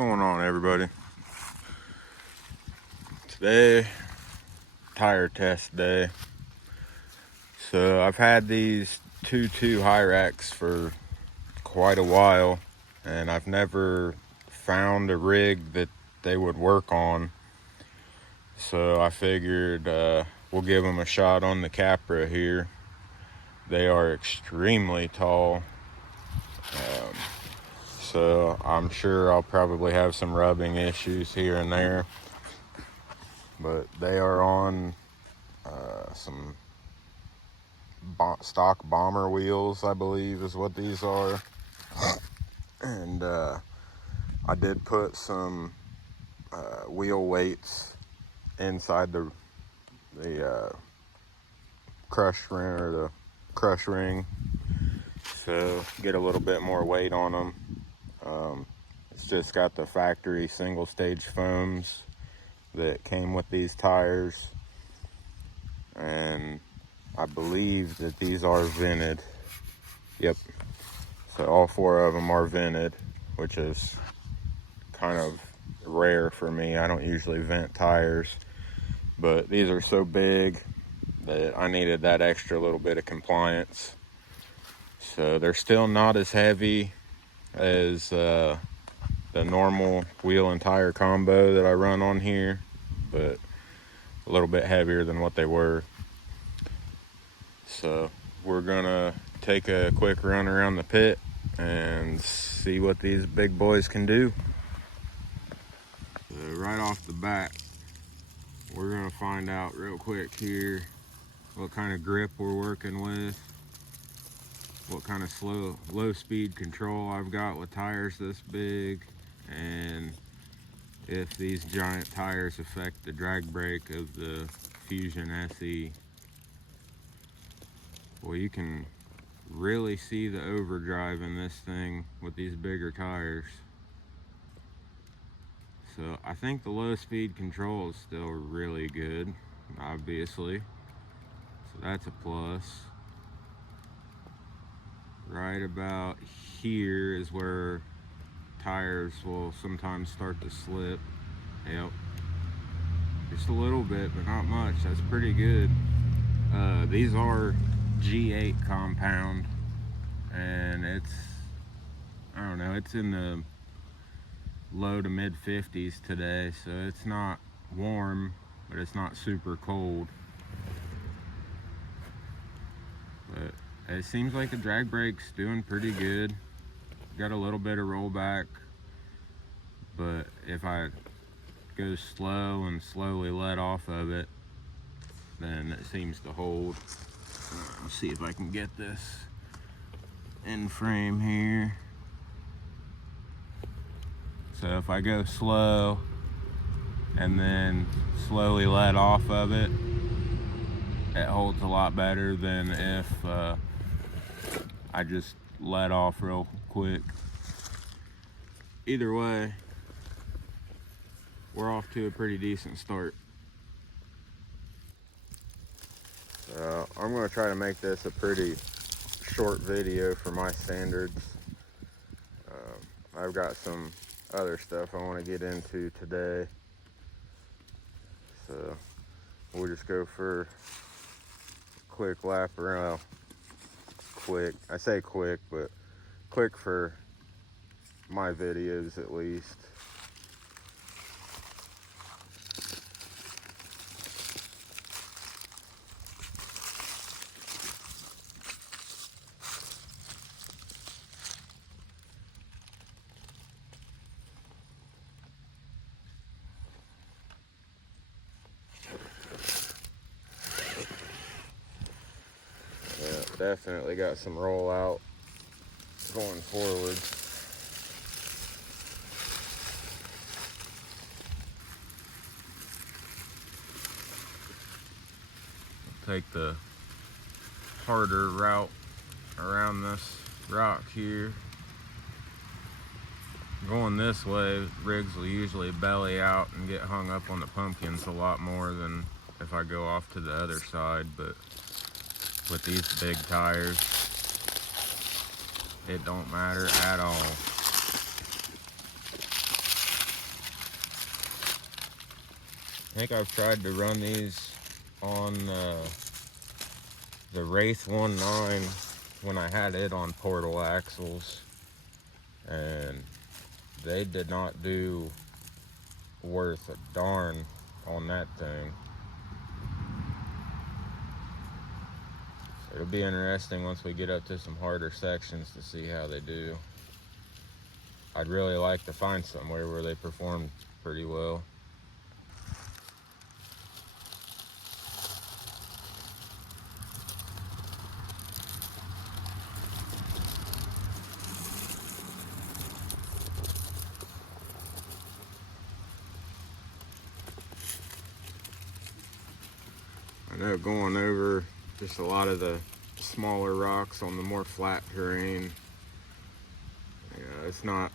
going on, everybody? Today, tire test day. So I've had these 2.2 Hyrax for quite a while, and I've never found a rig that they would work on. So I figured we'll give them a shot on the Capra here. They are extremely tall. So I'm sure I'll probably have some rubbing issues here and there, but they are on some stock bomber wheels, I believe is what these are. And I did put some wheel weights inside the crush ring, so get a little bit more weight on them. It's just got the factory single stage foams that came with these tires, and I believe that these are vented. Yep. So all four of them are vented, which is kind of rare for me. I don't usually vent tires, but these are so big that I needed that extra little bit of compliance. So they're still not as heavy as the normal wheel and tire combo that I run on here, but a little bit heavier than what they were. So we're gonna take a quick run around the pit and see what these big boys can do. So right off the bat, we're gonna find out real quick here what kind of grip we're working with, what kind of low speed control I've got with tires this big, and if these giant tires affect the drag brake of the Fusion SE. Well, you can really see the overdrive in this thing with these bigger tires. So I think the low speed control is still really good, obviously. So that's a plus. Right about here is where tires will sometimes start to slip. Yep. Just a little bit, but not much. That's pretty good. These are G8 compound, and it's, I don't know, it's in the low to mid 50s today, so it's not warm, but it's not super cold. But it seems like the drag brake's doing pretty good. Got a little bit of rollback, but if I go slow and slowly let off of it, then it seems to hold. Let's see if I can get this in frame here. So if I go slow and then slowly let off of it, it holds a lot better than if I just let off real quick. Either way, we're off to a pretty decent start. I'm going to try to make this a pretty short video for my standards. I've got some other stuff I want to get into today, so we'll just go for a quick lap around. Quick, I say quick, but quick for my videos at least. Definitely got some rollout going forward. Take the harder route around this rock here. Going this way, rigs will usually belly out and get hung up on the pumpkins a lot more than if I go off to the other side, but with these big tires, it don't matter at all. I think I've tried to run these on the Wraith 1.9 when I had it on portal axles, and they did not do worth a darn on that thing. So it'll be interesting once we get up to some harder sections to see how they do. I'd really like to find somewhere where they perform pretty well. I know going over just a lot of the smaller rocks on the more flat terrain, it's not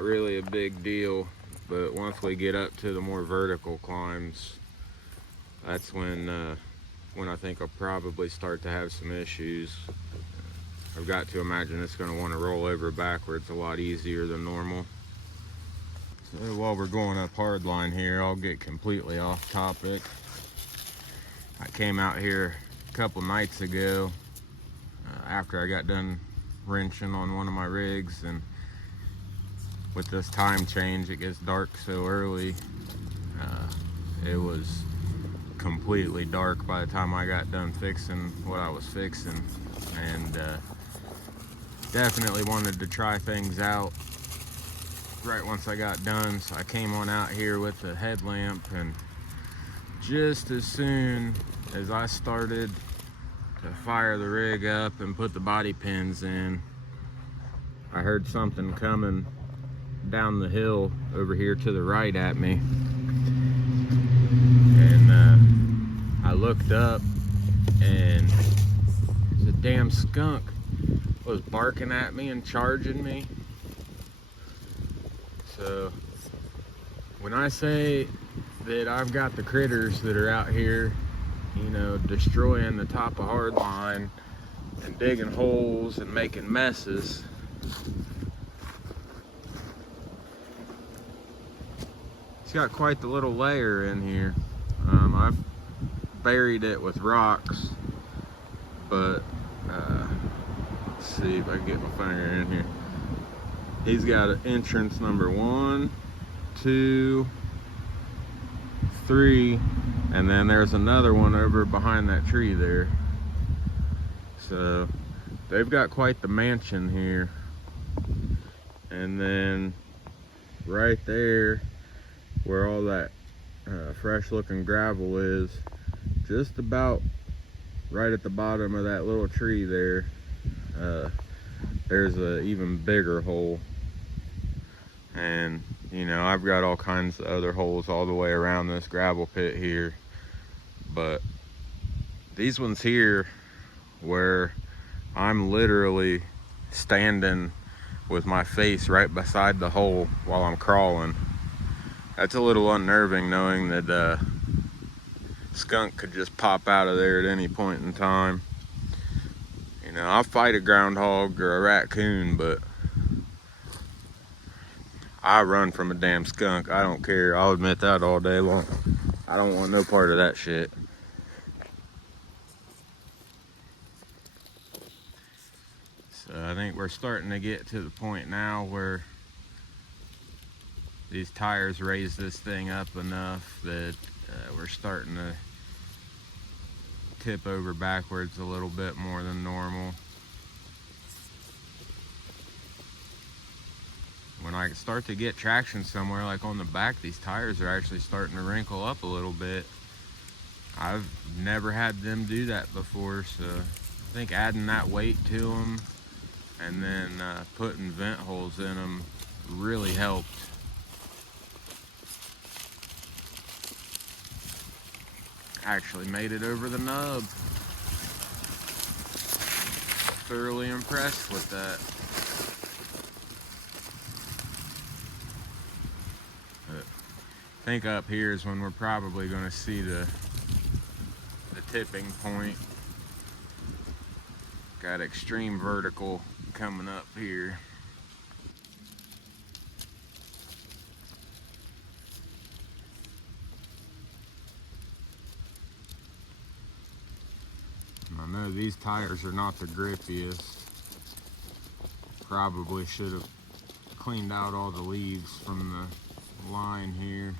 really a big deal, but once we get up to the more vertical climbs, that's when I think I'll probably start to have some issues. I've got to imagine it's going to want to roll over backwards a lot easier than normal. So while we're going up hardline here, I'll get completely off topic. I came out here a couple nights ago after I got done wrenching on one of my rigs, and with this time change, it gets dark so early. It was completely dark by the time I got done fixing what I was fixing, and definitely wanted to try things out right once I got done. So I came on out here with the headlamp, and just as soon as I started to fire the rig up and put the body pins in, I heard something coming down the hill over here to the right at me, and I looked up, and the damn skunk was barking at me and charging me. So when I say that I've got the critters that are out here, you know, destroying the top of hardline and digging holes and making messes, it's got quite the little layer in here. I've buried it with rocks, but let's see if I can get my finger in here. He's got an entrance number 1, 2, 3, and then there's another one over behind that tree there. So they've got quite the mansion here. And then right there where all that fresh looking gravel is, just about right at the bottom of that little tree there, there's a even bigger hole. And you know, I've got all kinds of other holes all the way around this gravel pit here, but these ones here, where I'm literally standing with my face right beside the hole while I'm crawling, that's a little unnerving, knowing that skunk could just pop out of there at any point in time. You know, I'll fight a groundhog or a raccoon, but I run from a damn skunk. I don't care. I'll admit that all day long. I don't want no part of that shit. So I think we're starting to get to the point now where these tires raise this thing up enough that we're starting to tip over backwards a little bit more than normal. When I start to get traction somewhere, like on the back, these tires are actually starting to wrinkle up a little bit. I've never had them do that before, so I think adding that weight to them and then putting vent holes in them really helped. Actually made it over the nub. Thoroughly impressed with that. I think up here is when we're probably going to see the tipping point. Got extreme vertical coming up here. know these tires are not the grippiest. Probably should have cleaned out all the leaves from the line here.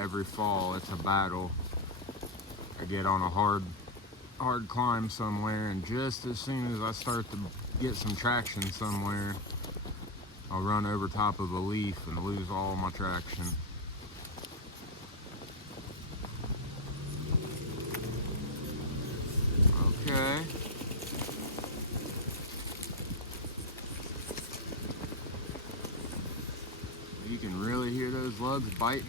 Every fall it's a battle. I get on a hard climb somewhere, and just as soon as I start to get some traction somewhere, I'll run over top of a leaf and lose all my traction. Okay. You can really hear those lugs biting.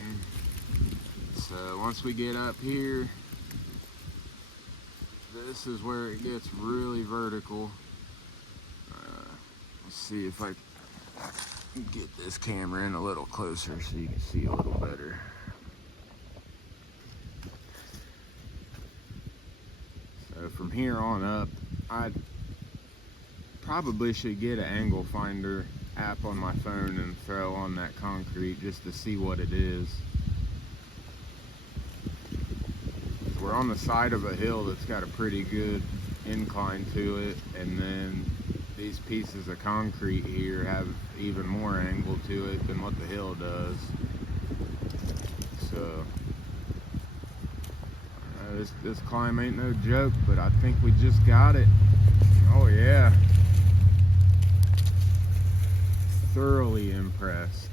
So once we get up here, this is where it gets really vertical. Let's see if I can get this camera in a little closer so you can see a little better. So from here on up, I probably should get an angle finder app on my phone and throw on that concrete just to see what it is. We're on the side of a hill that's got a pretty good incline to it, and then these pieces of concrete here have even more angle to it than what the hill does. So this climb ain't no joke, but I think we just got it. Oh yeah. Thoroughly impressed.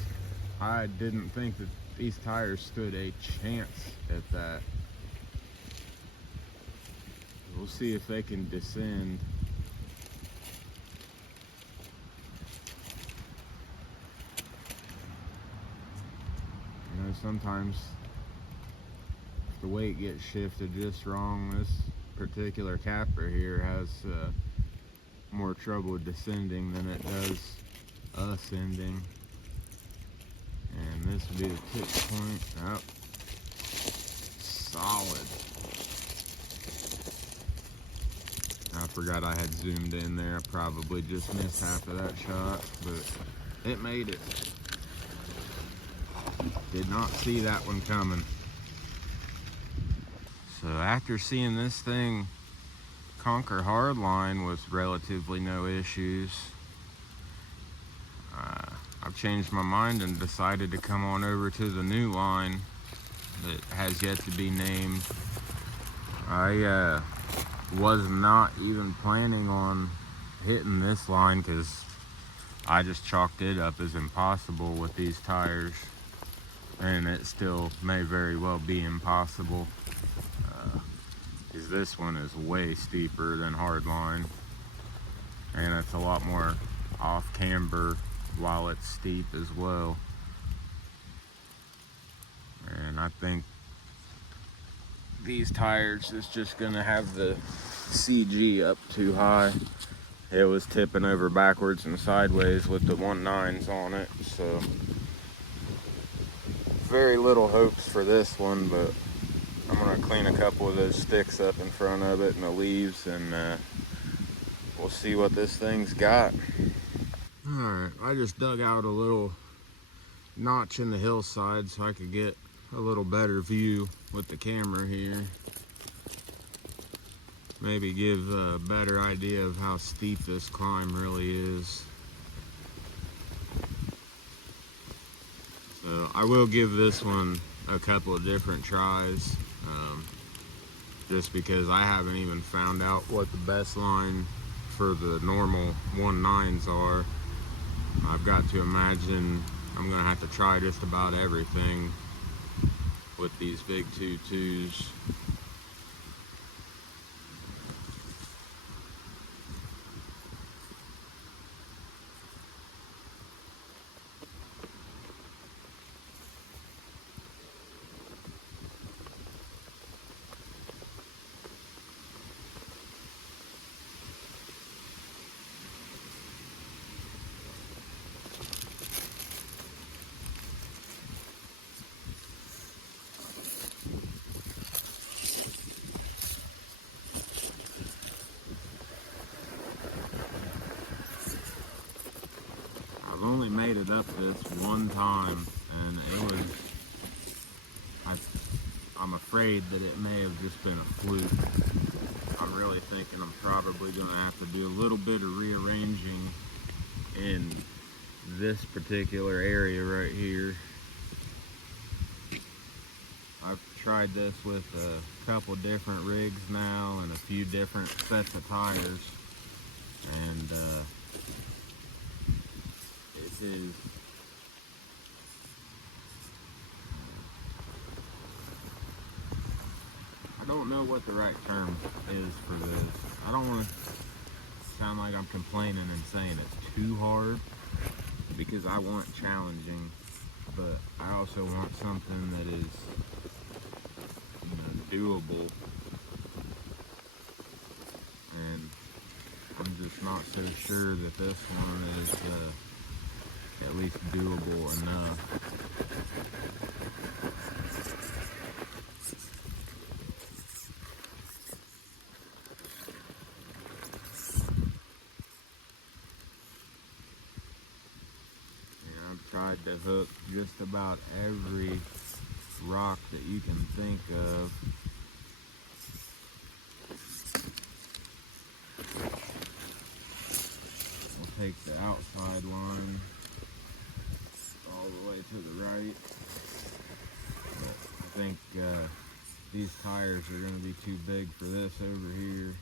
I didn't think that these tires stood a chance at that. We'll see if they can descend. You know, sometimes if the weight gets shifted just wrong, this particular Capra here has more trouble descending than it does ascending. And this would be the tip point. Oh, solid. I forgot I had zoomed in there. I probably just missed half of that shot, but it made it. Did not see that one coming. So after seeing this thing conquer hardline with relatively no issues, I've changed my mind and decided to come on over to the new line that has yet to be named. I was not even planning on hitting this line because I just chalked it up as impossible with these tires, and it still may very well be impossible because this one is way steeper than hardline, and it's a lot more off camber while it's steep as well. And I think these tires is just gonna have the CG up too high. It was tipping over backwards and sideways with the 1.9s on it, so very little hopes for this one, but I'm gonna clean a couple of those sticks up in front of it and the leaves, and we'll see what this thing's got. Alright, I just dug out a little notch in the hillside so I could get a little better view with the camera here. Maybe give a better idea of how steep this climb really is. So I will give this one a couple of different tries, just because I haven't even found out what the best line for the normal 1.9s are. I've got to imagine I'm gonna have to try just about everything with these big 2.2s. I've only made it up this one time, and it was, afraid that it may have just been a fluke. I'm really thinking I'm probably going to have to do a little bit of rearranging in this particular area right here. I've tried this with a couple different rigs now and a few different sets of tires, and it is I don't know what the right term is for this. I don't want to sound like I'm complaining and saying it's too hard, because I want challenging, but I also want something that is, doable, and I'm just not so sure that this one is at least doable enough. I've tried to hook just about every rock that you can think of. We'll take the outside line all the way to the right. But I think these tires are going to be too big for this over here.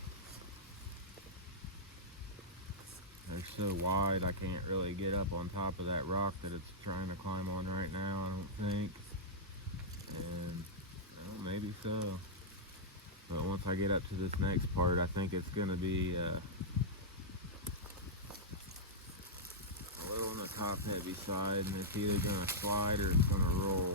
They're so wide I can't really get up on top of that rock that it's trying to climb on right now, I don't think. And well, maybe so. But once I get up to this next part, I think it's going to be a little on the top heavy side, and it's either going to slide or it's going to roll.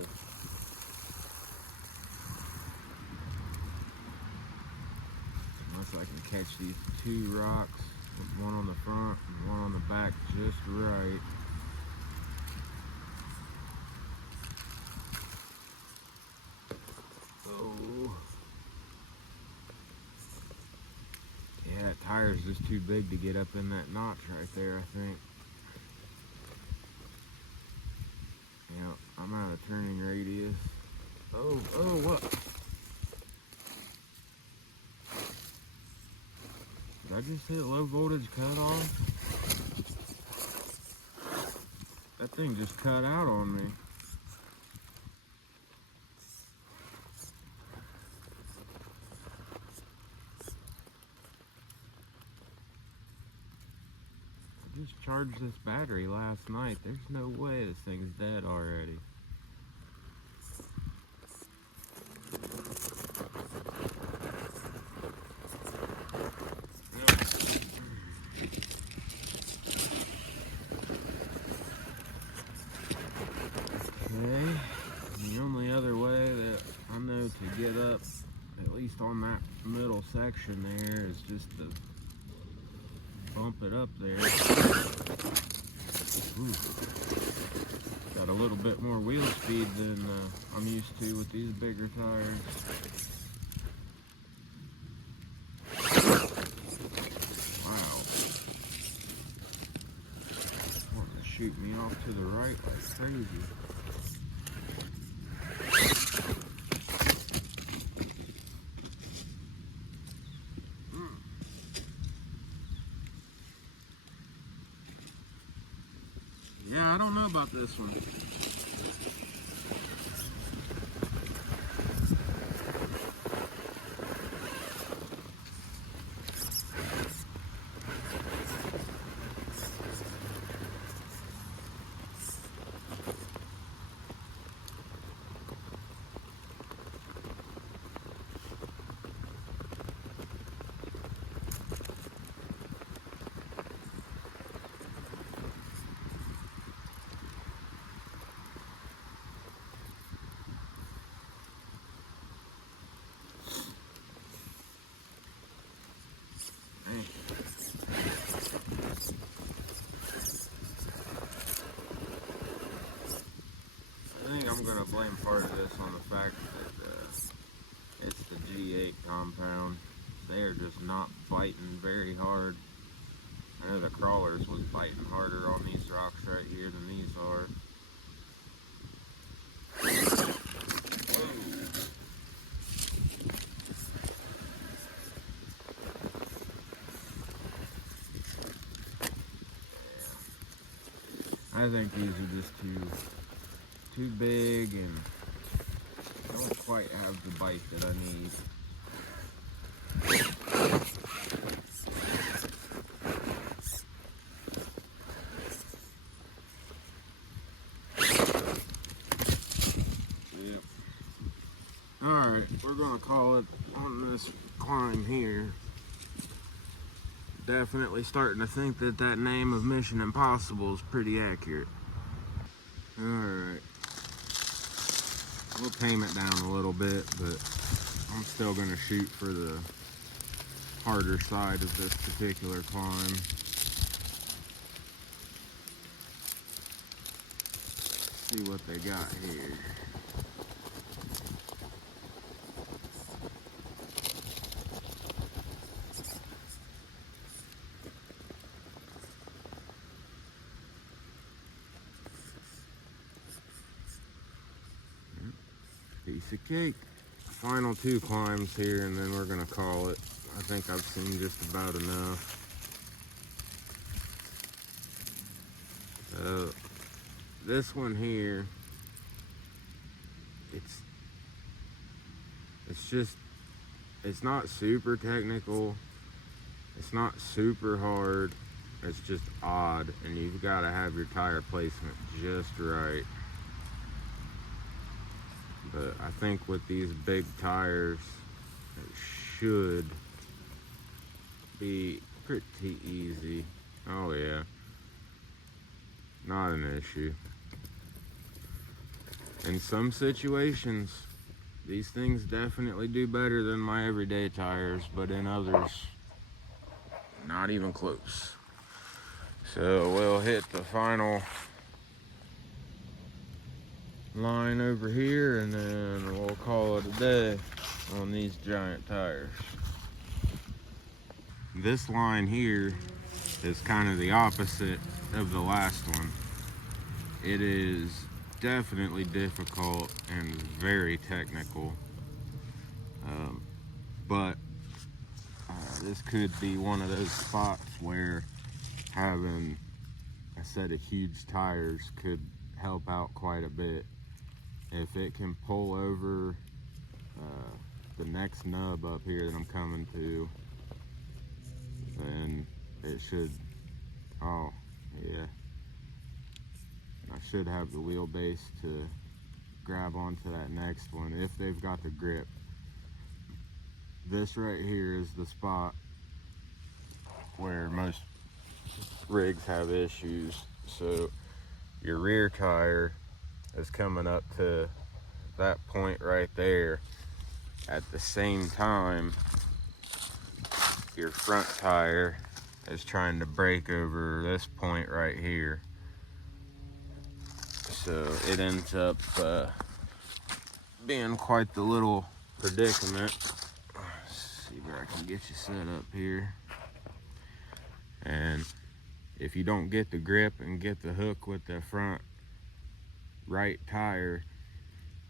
Unless I can catch these two rocks, one on the front and one on the back just right. Oh. Yeah, that tire's just too big to get up in that notch right there, I think. Yeah, I'm out of turning radius. Oh, what? Did I just hit low voltage cutoff? That thing just cut out on me. I just charged this battery last night. There's no way this thing's dead already. Okay, the only other way that I know to get up, at least on that middle section there, is just to bump it up there. Ooh. Got a little bit more wheel speed than I'm used to with these bigger tires. Wow. Wanting to shoot me off to the right like crazy. Yeah, I don't know about this one. I think I'm going to blame part of this on the fact that it's the G8 compound. They are just not biting very hard. I know the crawlers was biting harder on these rocks right here than these are. I think these are just too big and don't quite have the bite that I need. Yep. Alright, we're gonna call it on this climb here. Definitely starting to think that that name of Mission Impossible is pretty accurate. Alright. We'll tame it down a little bit, but I'm still going to shoot for the harder side of this particular climb. See what they got here. Piece of cake. Final 2 climbs here and then we're gonna call it. I think I've seen just about enough. So this one here, it's not super technical, it's not super hard, it's just odd, and you've got to have your tire placement just right. But I think with these big tires, it should be pretty easy. Oh yeah, not an issue. In some situations, these things definitely do better than my everyday tires, but in others, not even close. So we'll hit the final line over here and then we'll call it a day on these giant tires. This line here is kind of the opposite of the last one. It is definitely difficult and very technical, but this could be one of those spots where having a set of huge tires could help out quite a bit. If it can pull over the next nub up here that I'm coming to, then it should, oh yeah, I should have the wheelbase to grab onto that next one if they've got the grip. This right here is the spot where most rigs have issues. So your rear tire is coming up to that point right there. At the same time, your front tire is trying to break over this point right here. So it ends up being quite the little predicament. Let's see where I can get you set up here. And if you don't get the grip and get the hook with the front right tire,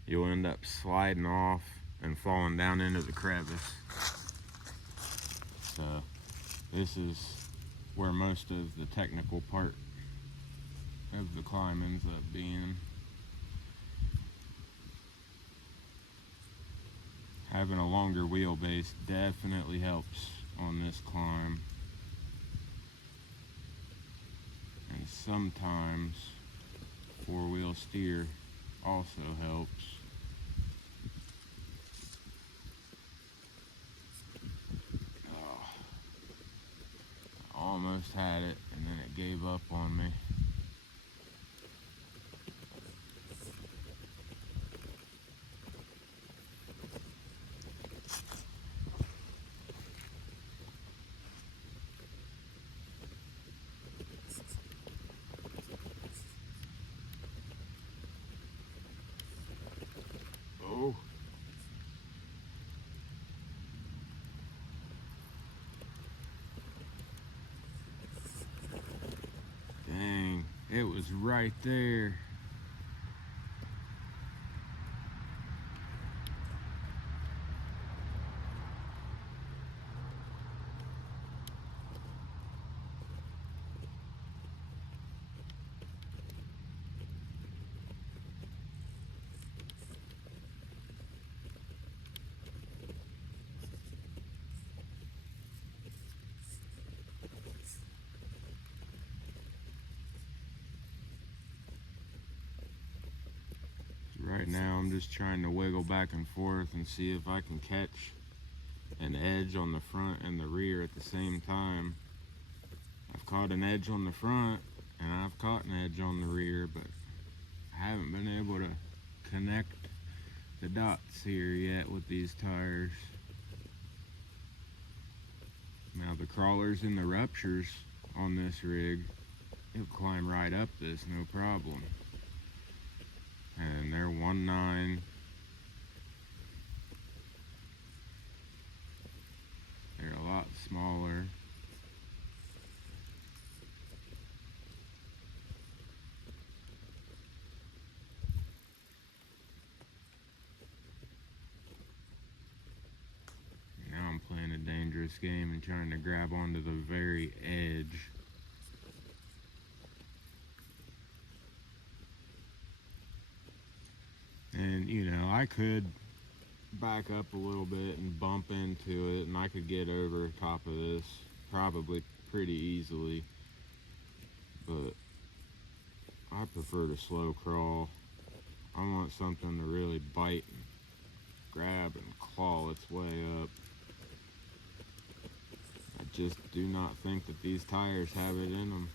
you'll end up sliding off and falling down into the crevice. So this is where most of the technical part of the climb ends up being. Having a longer wheelbase definitely helps on this climb. And sometimes 4-wheel steer also helps. Oh, I almost had it and then it gave up on me. Oh. Dang, it was right there. Right now I'm just trying to wiggle back and forth and see if I can catch an edge on the front and the rear at the same time. I've caught an edge on the front and I've caught an edge on the rear, but I haven't been able to connect the dots here yet with these tires. Now the crawlers and the ruptures on this rig, it'll climb right up this, no problem. And they're 1.9. They're a lot smaller. Now I'm playing a dangerous game and trying to grab onto the very edge. And you know, I could back up a little bit and bump into it and I could get over top of this probably pretty easily, but I prefer to slow crawl. I want something to really bite and grab and claw its way up. I just do not think that these tires have it in them.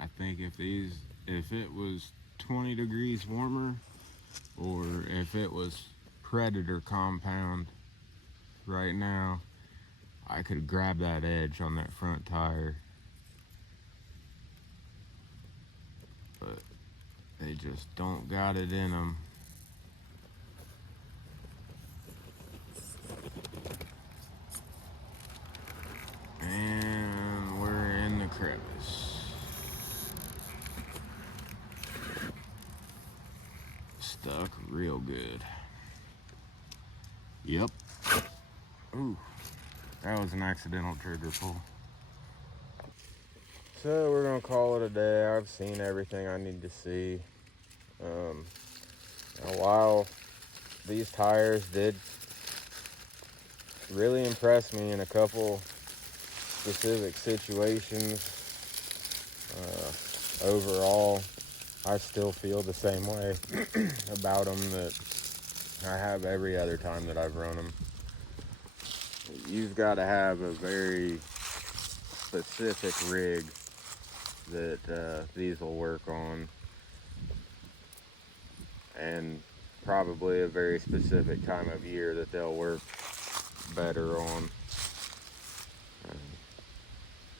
I think if it was 20 degrees warmer, or if it was Predator compound right now, I could grab that edge on that front tire. But they just don't got it in them. And we're in the crevice. Stuck real good. Yep. Ooh, that was an accidental trigger pull. So we're gonna call it a day. I've seen everything I need to see. While these tires did really impress me in a couple specific situations, overall I still feel the same way about them that I have every other time that I've run them. You've got to have a very specific rig that these will work on, and probably a very specific time of year that they'll work better on.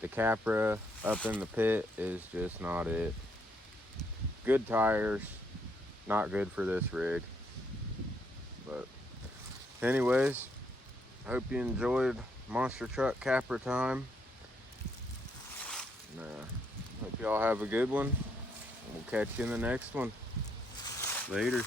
The Capra up in the pit is just not it. Good tires, not good for this rig. But anyways, I hope you enjoyed Monster Truck Capra time. Hope y'all have a good one. We'll catch you in the next one. Later.